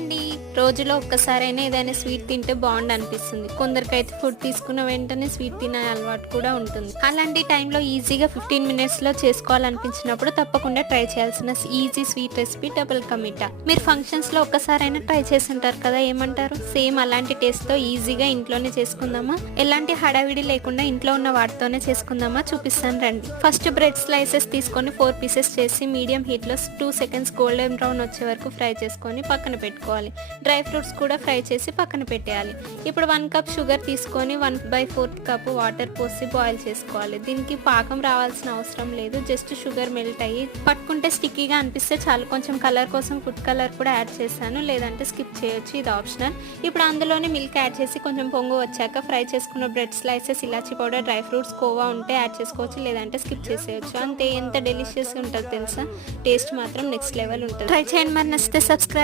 అండి. రోజులో ఒక్కసారైనా ఏదైనా స్వీట్ తింటే బాగుండు అనిపిస్తుంది. కొందరికైతే ఫుడ్ తీసుకున్న వెంటనే స్వీట్ తినే అలవాటు కూడా ఉంటుంది. అలాంటి టైంలో ఈజీగా 15 మినిట్స్లో చేసుకోవాలనిపించినప్పుడు తప్పకుండా ట్రై చేయాల్సిన easy sweet recipe double ka meetha. మీరు ఫంక్షన్స్లో ఒక్కసారైనా ట్రై చేసి ఉంటారు కదా, ఏమంటారు? సేమ్ అలాంటి టేస్ట్తో ఈజీగా ఇంట్లోనే చేసుకుందామా? ఎలాంటి హడావిడి లేకుండా ఇంట్లో ఉన్న వాటితోనే చేసుకుందామా? చూపిస్తాను రండి. ఫస్ట్ బ్రెడ్ స్లైసెస్ తీసుకొని 4 పీసెస్ చేసి మీడియం హీట్లో 2 సెకండ్స్ గోల్డెన్ బ్రౌన్ వచ్చే వరకు ఫ్రై చేసుకొని పక్కన పెట్టుకోవాలి. డ్రై ఫ్రూట్స్ కూడా ఫ్రై చేసి పక్కన పెట్టేయాలి. ఇప్పుడు 1 కప్ షుగర్ తీసుకొని 1/4 కప్ వాటర్ పోసి బాయిల్ చేసుకోవాలి. దీనికి పాకం రావాల్సిన అవసరం లేదు, జస్ట్ షుగర్ మెల్ట్ అయ్యి పట్టుకుంటే స్టిక్కీగా అనిపిస్తే చాలు. కొంచెం కలర్ కోసం ఫుడ్ కలర్ కూడా యాడ్ చేశాను, లేదంటే స్కిప్ చేయొచ్చు, ఇది ఆప్షనల్. ఇప్పుడు అందులోనే మిల్క్ యాడ్ చేసి కొంచెం పొంగు వచ్చాక ఫ్రై చేసుకున్న బ్రెడ్ స్లైసెస్, ఇలాచీ పౌడర్, డ్రై ఫ్రూట్స్, కోవా ఉంటే యాడ్ చేసుకోవచ్చు, లేదంటే స్కిప్ చేసేయచ్చు. అంతే, ఎంత డెలిషియస్గా ఉంటుంది తెలుసా. టేస్ట్ మాత్రం నెక్స్ట్ లెవెల్ ఉంటుంది. ట్రై చేయండి. మరి నచ్చితే సబ్స్క్రైబ్.